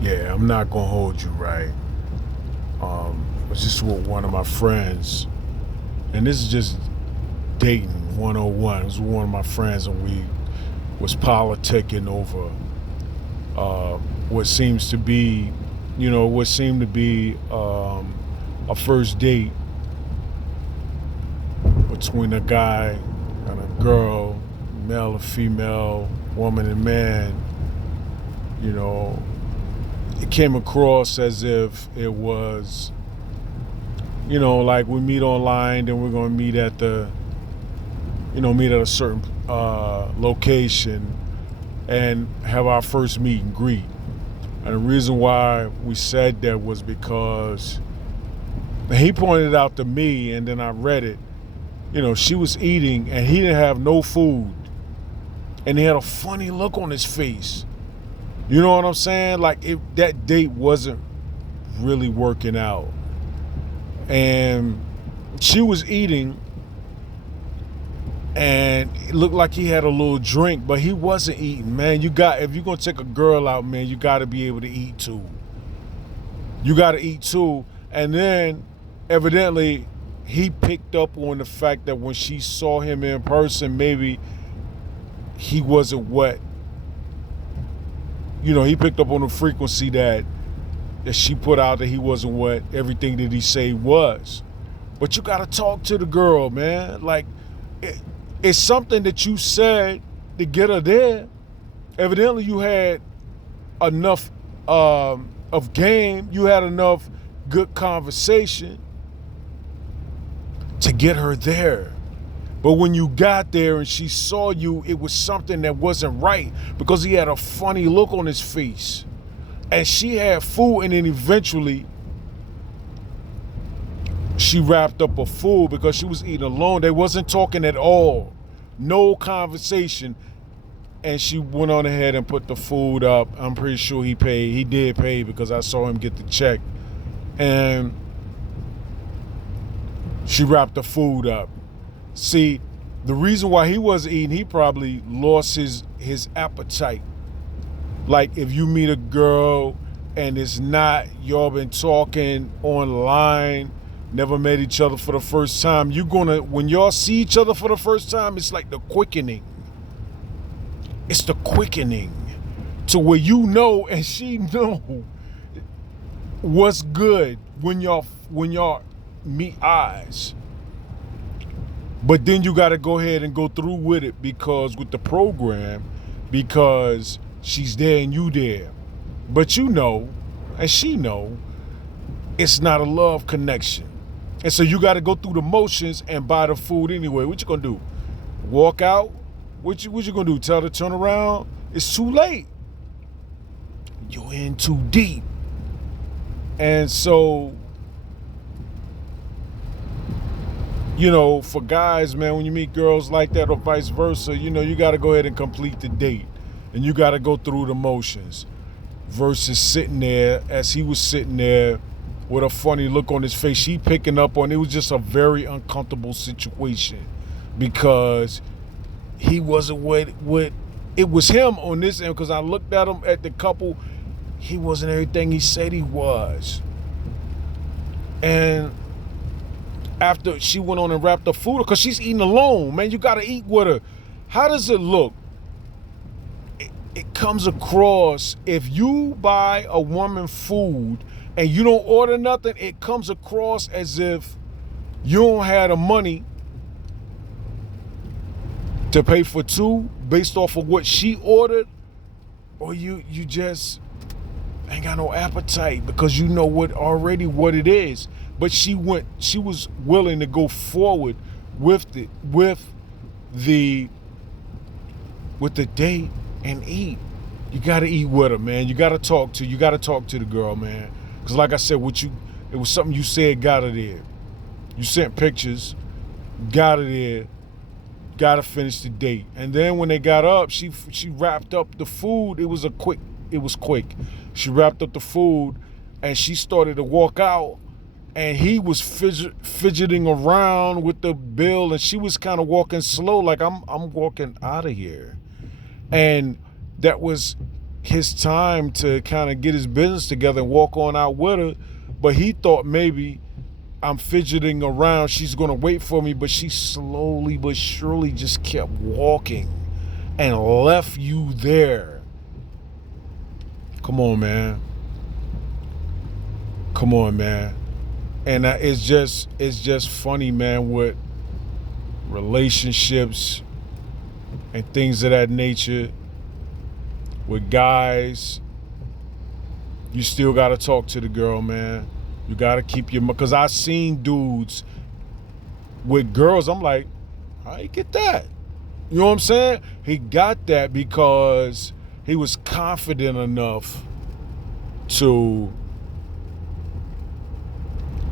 Yeah, I'm not gonna hold you, right? I was just with one of my friends, and this is just dating 101. It was one of my friends, and we was politicking over uh, what seems to be, what seemed to be a first date between a guy and a girl, male and female, woman and man. You know, it came across as if it was, like we meet online, then we're gonna meet at meet at a certain location and have our first meet and greet. And the reason why we said that was because he pointed out to me, and then I read it. She was eating and he didn't have no food, and he had a funny look on his face. You know what I'm saying? Like that date wasn't really working out, and she was eating, and it looked like he had a little drink, but he wasn't eating. Man, if you're gonna take a girl out, man, you got to be able to eat too. You got to eat too, and then evidently he picked up on the fact that when she saw him in person, maybe he wasn't what he picked up on the frequency that she put out, that he wasn't what everything that he say was. But you got to talk to the girl, man. Like it's something that you said to get her there. Evidently, you had enough of game. You had enough good conversation to get her there. But when you got there and she saw you, it was something that wasn't right, because he had a funny look on his face. And she had food, and then eventually she wrapped up her food because she was eating alone. They wasn't talking at all. No conversation. And she went on ahead and put the food up. I'm pretty sure he paid. He did pay because I saw him get the check. And she wrapped the food up. See, the reason why he wasn't eating, he probably lost his appetite. Like if you meet a girl and it's not, y'all been talking online, never met each other for the first time, when y'all see each other for the first time, it's like the quickening. It's the quickening to where and she know what's good when y'all meet eyes. But then you got to go ahead and go through with it with the program, because she's there and you there. But and she know, it's not a love connection. And so you got to go through the motions and buy the food anyway. What you gonna do? Walk out? What you gonna do? Tell her to turn around? It's too late. You're in too deep. And so, for guys, man, when you meet girls like that or vice versa, you got to go ahead and complete the date. And you got to go through the motions versus sitting there as he was sitting there with a funny look on his face. She picking up on it. Was just a very uncomfortable situation because he wasn't what it was him on this end, because I looked at him at the couple. He wasn't everything he said he was. And after she went on and wrapped the food, because she's eating alone, man, you got to eat with her. How does it look? It comes across, if you buy a woman food and you don't order nothing, it comes across as if you don't have the money to pay for two based off of what she ordered, or you just ain't got no appetite because you know what it is. But she was willing to go forward with the date and eat. You got to eat with her, man. You got to talk to the girl, man. Because like I said, it was something you said got her there. You sent pictures, got her there, got to finish the date. And then when they got up, she wrapped up the food. It was quick. She wrapped up the food and she started to walk out, and he was fidgeting around with the bill, and she was kind of walking slow, like I'm walking out of here. And that was his time to kind of get his business together and walk on out with her. But he thought maybe I'm fidgeting around, she's gonna wait for me, but she slowly but surely just kept walking and left you there. Come on, man. Come on, man. And it's just funny, man, with relationships and things of that nature. With guys, you still gotta talk to the girl, man. You gotta keep your, because I seen dudes with girls, I'm like, how you get that? You know what I'm saying? He got that because he was confident enough to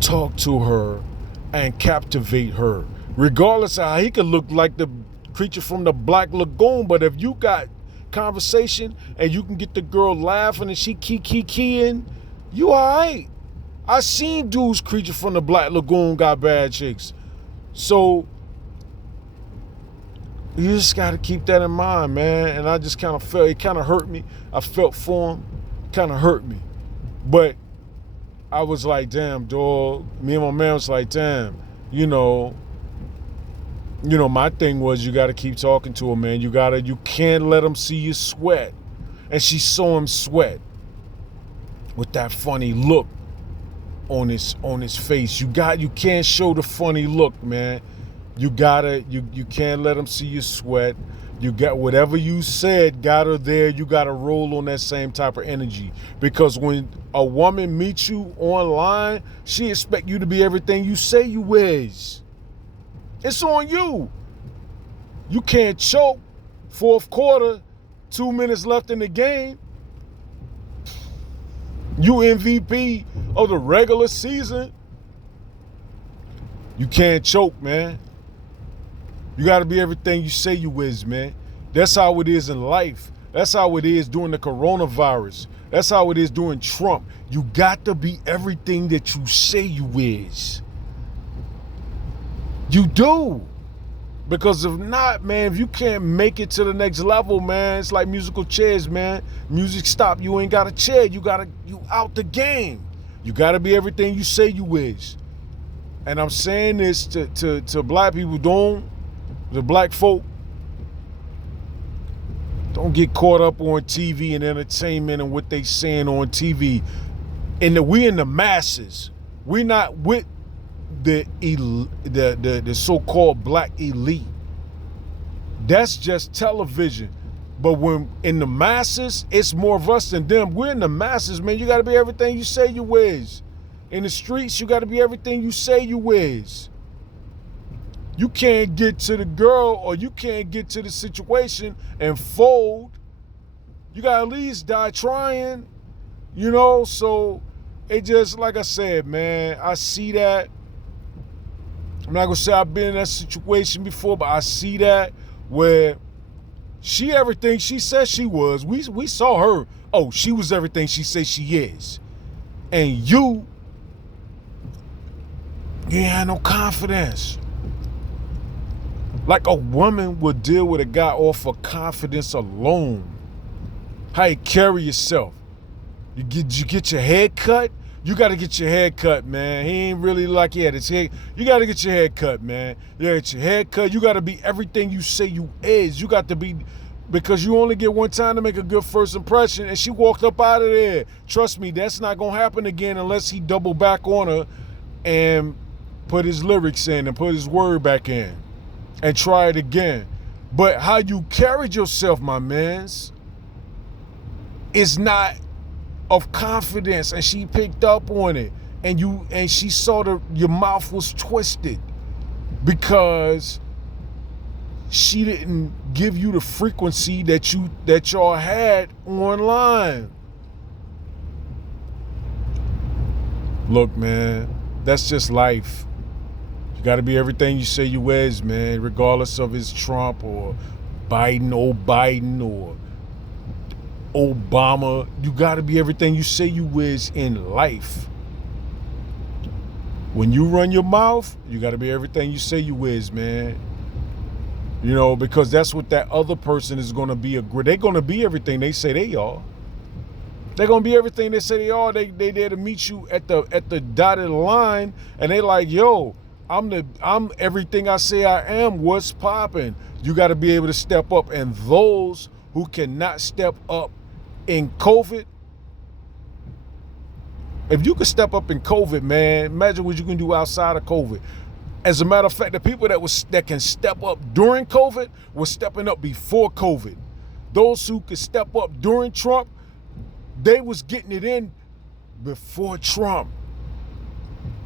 talk to her and captivate her. Regardless of how he could look like the creature from the Black Lagoon, but if you got conversation and you can get the girl laughing and she keying, you all right. I seen dudes, creature from the Black Lagoon, got bad chicks. So you just got to keep that in mind, man. And I just kind of felt, it kind of hurt me. I felt for him, kind of hurt me. But I was like, damn, dog. Me and my man was like, damn, you know, my thing was you got to keep talking to him, man. You can't let him see you sweat. And she saw him sweat with that funny look on his face. You can't show the funny look, man. You can't let him see you sweat. You got whatever you said, got her there. You got to roll on that same type of energy. Because when a woman meets you online, she expect you to be everything you say you is. It's on you. You can't choke. Fourth quarter, 2 minutes left in the game. You MVP of the regular season. You can't choke, man. You got to be everything you say you is, man. That's how it is in life. That's how it is during the coronavirus. That's how it is during Trump. You got to be everything that you say you is. You do. Because if not, man, if you can't make it to the next level, man, it's like musical chairs, man. Music stop, you ain't got a chair. You out the game. You got to be everything you say you is. And I'm saying this to black people, the black folk, don't get caught up on TV and entertainment and what they saying on TV. We in the masses. We're not with the so-called black elite. That's just television. But when in the masses, it's more of us than them. We're in the masses, man. You got to be everything you say you is. In the streets, you got to be everything you say you is. You can't get to the girl or you can't get to the situation and fold. You got to at least die trying, you know? So it just, like I said, man, I see that. I'm not going to say I've been in that situation before, but I see that where she everything she said she was. We saw her. Oh, she was everything she said she is. And you ain't had no confidence. Like a woman would deal with a guy off of confidence alone. How you carry yourself. You get your hair cut. You got to get your hair cut, man. He ain't really like he had his hair. You got to get your hair cut, man. You got to get your hair cut. You got to be everything you say you is. You got to be, because you only get one time to make a good first impression, and she walked up out of there. Trust me, that's not going to happen again unless he double back on her and put his lyrics in and put his word back in and try it again. But how you carried yourself, my mans, is not of confidence, and she picked up on it, and she saw your mouth was twisted because she didn't give you the frequency that y'all had online. Look, man, that's just life. You got to be everything you say you is, man, regardless of it's Trump or Biden or Obama. You got to be everything you say you is in life. When you run your mouth, you got to be everything you say you is, man. You know, because that's what that other person is going to be. They're going to be everything they say they are. They're gonna be everything they say they are. They there to meet you at the dotted line, and they like, yo, I'm everything I say I am. What's popping? You got to be able to step up, and those who cannot step up in COVID, if you could step up in COVID, man, imagine what you can do outside of COVID. As a matter of fact, the people that can step up during COVID were stepping up before COVID. Those who could step up during Trump, they was getting it in before Trump.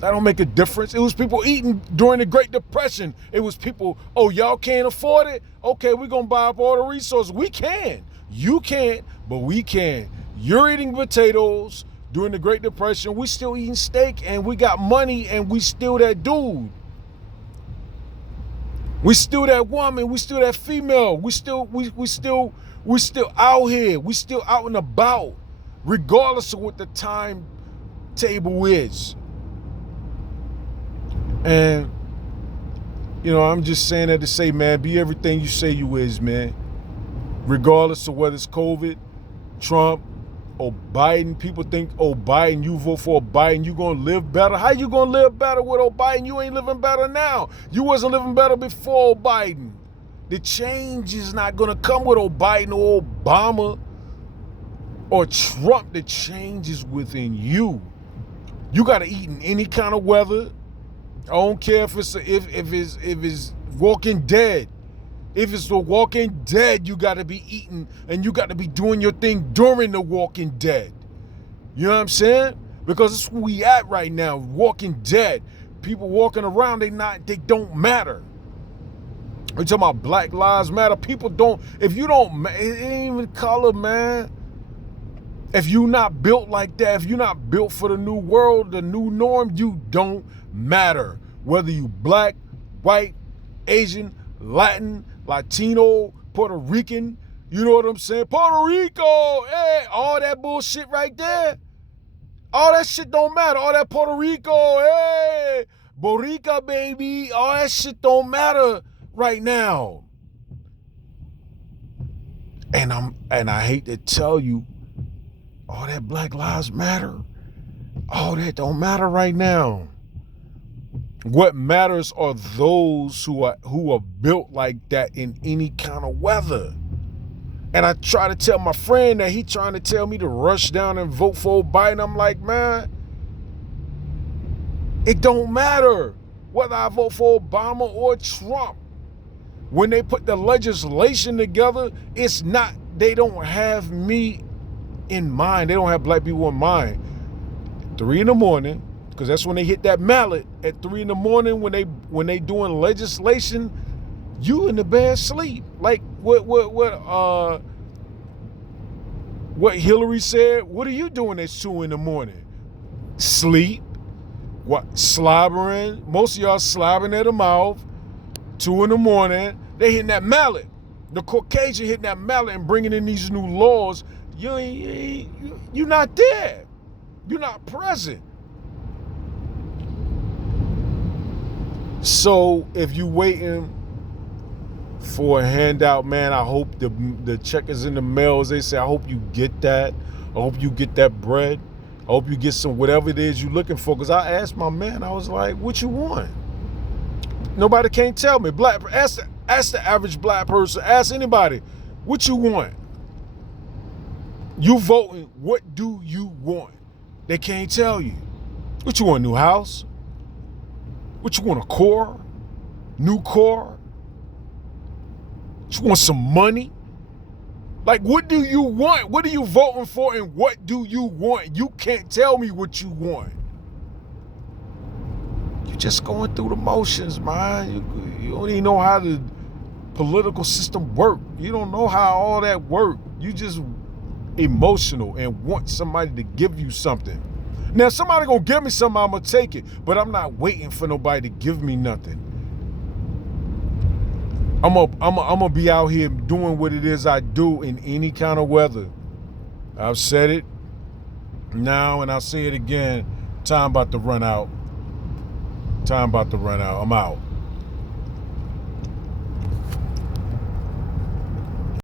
That don't make a difference. It was people eating during the Great Depression. It was people, oh, y'all can't afford it? Okay, we're going to buy up all the resources. We can. You can't, but we can. You're eating potatoes during the Great Depression. We still eating steak, and we got money, and we still that dude. We still that woman. We still that female. We still out here. We still out and about, regardless of what the timetable is. And, you know, I'm just saying that to say, man, be everything you say you is, man. Regardless of whether it's COVID, Trump, or Biden. People think, oh, Biden, you vote for Biden, you gonna live better. How you gonna live better with Biden? You ain't living better now. You wasn't living better before Biden. The change is not gonna come with Biden or Obama or Trump. The change is within you. You gotta eat in any kind of weather. I don't care if it's Walking Dead. If it's The Walking Dead, you got to be eating and you got to be doing your thing during The Walking Dead. You know what I'm saying? Because it's where we at right now, Walking Dead. People walking around, they don't matter. We're talking about Black Lives Matter. People don't, if you don't, it ain't even color, man. If you're not built like that, if you're not built for the new world, the new norm, you don't matter. Whether you black, white, Asian, Latin, Latino, Puerto Rican, you know what I'm saying? Puerto Rico, hey, all that bullshit right there. All that shit don't matter. All that Puerto Rico, hey, Borica, baby, all that shit don't matter right now. And I hate to tell you, all that Black Lives Matter, all that don't matter right now. What matters are those who are built like that in any kind of weather. And I try to tell my friend that he trying to tell me to rush down and vote for Biden. I'm like, man, it don't matter whether I vote for Obama or Trump. When they put the legislation together, they don't have me in mind. They don't have black people in mind. 3 a.m, because that's when they hit that mallet at 3 a.m. when they doing legislation. You in the bed sleep. Like what Hillary said. What are you doing at 2 a.m? Sleep. What? Slobbering. Most of y'all slobbering at the mouth. 2 a.m. They hitting that mallet. The Caucasian hitting that mallet and bringing in these new laws. You're not there. You're not present. So if you waiting for a handout, man, I hope the check is in the mail, as they say. I hope you get that. I hope you get that bread. I hope you get some whatever it is you're looking for. Because I asked my man, I was like, what you want? Nobody can't tell me. Ask the average black person. Ask anybody, what you want? You voting, what do you want? They can't tell you. What you want, new house? What you want, a car? New car? You want some money? Like, what do you want? What are you voting for and what do you want? You can't tell me what you want. You're just going through the motions, man. You don't even know how the political system works. You don't know how all that works. You just emotional and want somebody to give you something. Now, somebody gonna give me something, I'm gonna take it, but I'm not waiting for nobody to give me nothing. I'm gonna be out here doing what it is I do in any kind of weather. I've said it now and I'll say it again. Time about to run out. I'm out.